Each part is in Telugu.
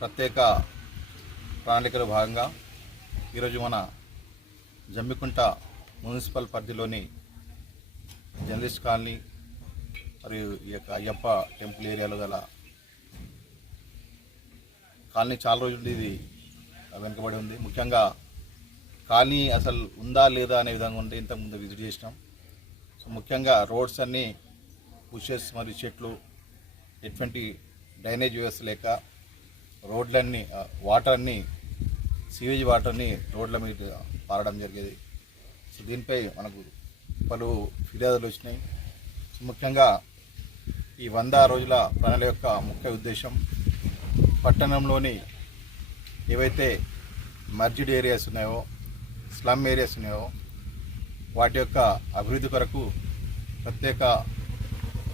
ప్రత్యేక ప్రణాళికలో భాగంగా ఈరోజు మన జమ్మికుంట మున్సిపల్ పరిధిలోని జర్నలిస్ట్ కాలనీ మరియు ఈ యొక్క అయ్యప్ప టెంపుల్ ఏరియాలో గల కాలనీ చాలా రోజులు ఇది వెనుకబడి ఉంది. ముఖ్యంగా కాలనీ అసలు ఉందా లేదా అనే విధంగా ఉంటే ఇంతకుముందు విజిట్ చేసినాం. సో ముఖ్యంగా రోడ్స్ అన్నీ బుషెస్ మరియు చెట్లు ఎటువంటి డ్రైనేజ్ వ్యవస్థ లేక రోడ్లన్నీ వాటర్ని సీవేజ్ వాటర్ని రోడ్ల మీద పారడం జరిగేది. సో దీనిపై మనకు పలు ఫిర్యాదులు వచ్చినాయి. ముఖ్యంగా ఈ వంద రోజుల ప్రణాళిక యొక్క ముఖ్య ఉద్దేశం పట్టణంలోని ఏవైతే మర్జిడ్ ఏరియాస్ ఉన్నాయో స్లమ్ ఏరియాస్ ఉన్నాయో వాటి యొక్క అభివృద్ధి కొరకు ప్రత్యేక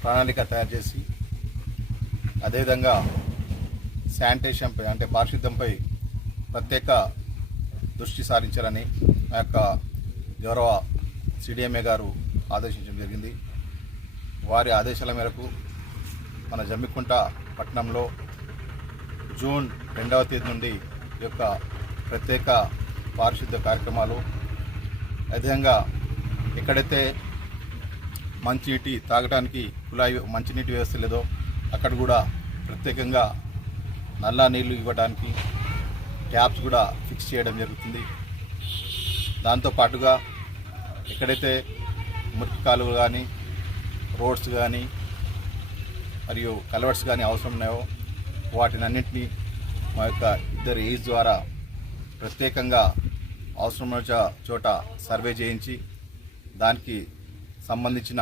ప్రణాళిక తయారు చేసి అదేవిధంగా శానిటేషన్పై అంటే పారిశుద్ధ్యంపై ప్రత్యేక దృష్టి సారించాలని ఆ యొక్క గౌరవ సిడిఎంఏ గారు ఆదేశించడం జరిగింది. వారి ఆదేశాల మేరకు మన జమ్మికుంట పట్టణంలో జూన్ రెండవ తేదీ నుండి ఈ యొక్క ప్రత్యేక పారిశుద్ధ్య కార్యక్రమాలు అదేవిధంగా ఎక్కడైతే మంచినీటి తాగడానికి కుళాయి మంచినీటి వ్యవస్థ లేదో అక్కడ కూడా ప్రత్యేకంగా నల్లా నీళ్ళు ఇవ్వడానికి ట్యాప్స్ కూడా ఫిక్స్ చేయడం జరుగుతుంది. దాంతో పాటుగా ఎక్కడైతే మురికి కాలువలు కానీ రోడ్స్ కానీ మరియు కలవర్స్ కానీ అవసరం ఉన్నాయో వాటిని అన్నింటినీ మా యొక్క ఇద్దరు ఏజ్ ద్వారా ప్రత్యేకంగా అవసరమైన చోట సర్వే చేయించి దానికి సంబంధించిన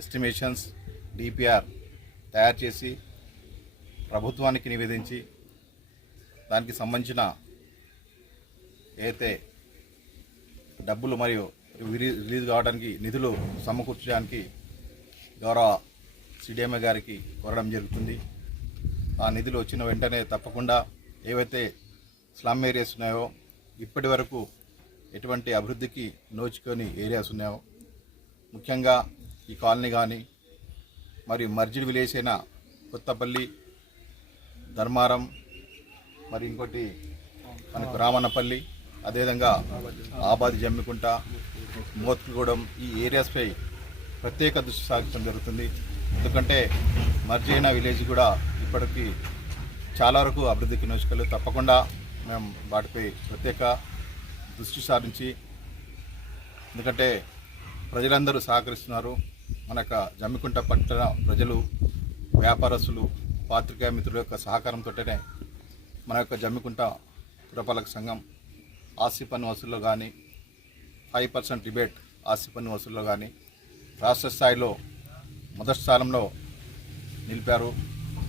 ఎస్టిమేషన్స్ డిపిఆర్ తయారు చేసి ప్రభుత్వానికి నివేదించి దానికి సంబంధించిన ఏదైతే డబ్బులు మరియు రిలీజ్ కావడానికి నిధులు సమకూర్చడానికి గౌరవ సిడిఎంఏ గారికి కోరడం జరుగుతుంది. ఆ నిధులు వచ్చిన వెంటనే తప్పకుండా ఏవైతే స్లమ్ ఏరియాస్ ఉన్నాయో ఇప్పటి వరకు ఎటువంటి అభివృద్ధికి నోచుకొని ఏరియాస్ ఉన్నాయో ముఖ్యంగా ఈ కాలనీ కానీ మరియు మర్జిడ్ విలేజ్ అయిన కొత్తపల్లి ధర్మారం మరి ఇంకోటి మనకు రామన్నపల్లి అదేవిధంగా ఆబాది జమ్మికుంట మోత్కగూడెం ఈ ఏరియాస్పై ప్రత్యేక దృష్టి సాగించడం జరుగుతుంది. ఎందుకంటే మర్జీ విలేజ్ కూడా ఇప్పటికీ చాలా వరకు అభివృద్ధికి నోచుకలు తప్పకుండా మేము వాటిపై ప్రత్యేక దృష్టి సారించి ఎందుకంటే ప్రజలందరూ సహకరిస్తున్నారు. మన యొక్క జమ్మికుంట పట్టణ ప్రజలు వ్యాపారస్తులు పాత్రికేయ మిత్రుల యొక్క సహకారంతోనే మన యొక్క జమ్మికుంట పురపాలక సంఘం ఆస్తి పన్ను వసూల్లో కానీ ఫైవ్ పర్సెంట్ రిబేట్ ఆస్తి పన్ను వసూల్లో కానీ రాష్ట్ర స్థాయిలో మొదటి స్థానంలో నిలిపారు.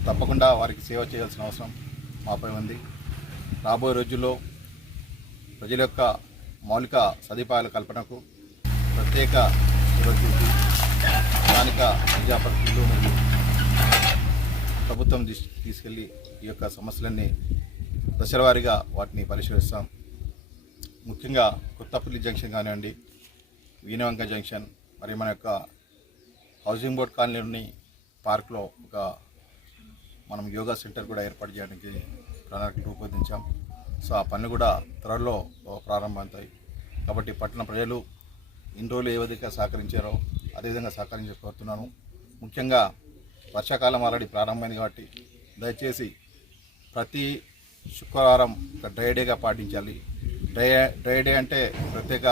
తప్పకుండా వారికి సేవ చేయాల్సిన అవసరం మాపై ఉంది. రాబోయే రోజుల్లో ప్రజల యొక్క మౌలిక సదుపాయాల కల్పనకు ప్రత్యేక చొరవ స్థానిక ప్రజాప్రతినిధులు మరియు ప్రభుత్వం దృష్టికి తీసుకెళ్ళి ఈ యొక్క సమస్యలన్నీ దశలవారీగా వాటిని పరిశీలిస్తాం ముఖ్యంగా కొత్తపల్లి జంక్షన్ కానివ్వండి వీణవంక జంక్షన్ మరి మన యొక్క హౌసింగ్ బోర్డ్ కాలనీలోని పార్క్లో ఒక మనం యోగా సెంటర్ కూడా ఏర్పాటు చేయడానికి ప్రణాళిక రూపొందించాం. సో ఆ పనులు కూడా త్వరలో ప్రారంభమవుతాయి. కాబట్టి పట్టణ ప్రజలు ఇన్ని రోజులు ఏ విధంగా సహకరించారో అదేవిధంగా సహకరించబోతున్నాను ముఖ్యంగా వర్షాకాలం ఆల్రెడీ ప్రారంభమైంది కాబట్టి దయచేసి ప్రతి శుక్రవారం ఒక డ్రై డేగా పాటించాలి. డ్రై డ్రై డే అంటే ప్రత్యేక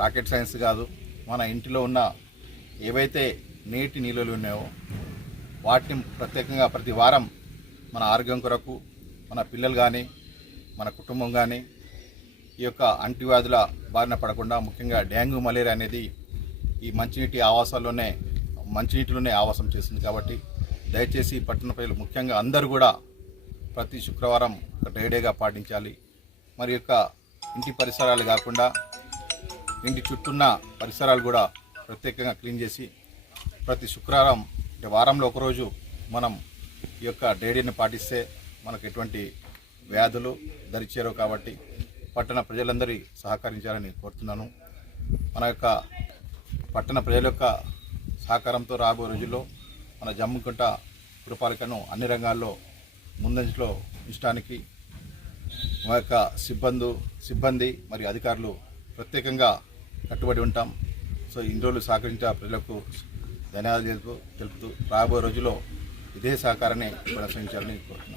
రాకెట్ సైన్స్ కాదు. మన ఇంటిలో ఉన్న ఏవైతే నీటి నిల్వలు ఉన్నాయో వాటిని ప్రత్యేకంగా ప్రతి వారం మన ఆరోగ్యం కొరకు మన పిల్లలు కానీ మన కుటుంబం కానీ ఈ యొక్క అంటువ్యాధుల బారిన పడకుండా ముఖ్యంగా డెంగ్యూ మలేరియా అనేది ఈ మంచినీటి ఆవాసాల్లోనే మంచినీటిలోనే ఆవాసం చేస్తుంది కాబట్టి దయచేసి పట్టణ ప్రజలు ముఖ్యంగా అందరూ కూడా ప్రతి శుక్రవారం ఒక డ్రైడేగా పాటించాలి. మరి యొక్క ఇంటి పరిసరాలు కాకుండా ఇంటి చుట్టూన్న పరిసరాలు కూడా ప్రత్యేకంగా క్లీన్ చేసి ప్రతి శుక్రవారం అంటే వారంలో ఒకరోజు మనం ఈ యొక్క డేడీని పాటిస్తే మనకు ఎటువంటి వ్యాధులు దరిచేరవు కాబట్టి పట్టణ ప్రజలందరి సహకరించాలని కోరుతున్నాను. మన యొక్క పట్టణ ప్రజల యొక్క సహకారంతో రాబోయే రోజుల్లో మన జమ్ముకుంట పురపాలికను అన్ని రంగాల్లో ముందంజలో ఉంచడానికి మా యొక్క సిబ్బంది సిబ్బంది మరియు అధికారులు ప్రత్యేకంగా కట్టుబడి ఉంటాం. సో ఇన్ని రోజులు సహకరించిన ప్రజలకు ధన్యవాదాలు తెలుపుతూ తెలుపుతూ రాబోయే రోజుల్లో ఇదే సహకారాన్ని కొనసాగించాలని కోరుతున్నాను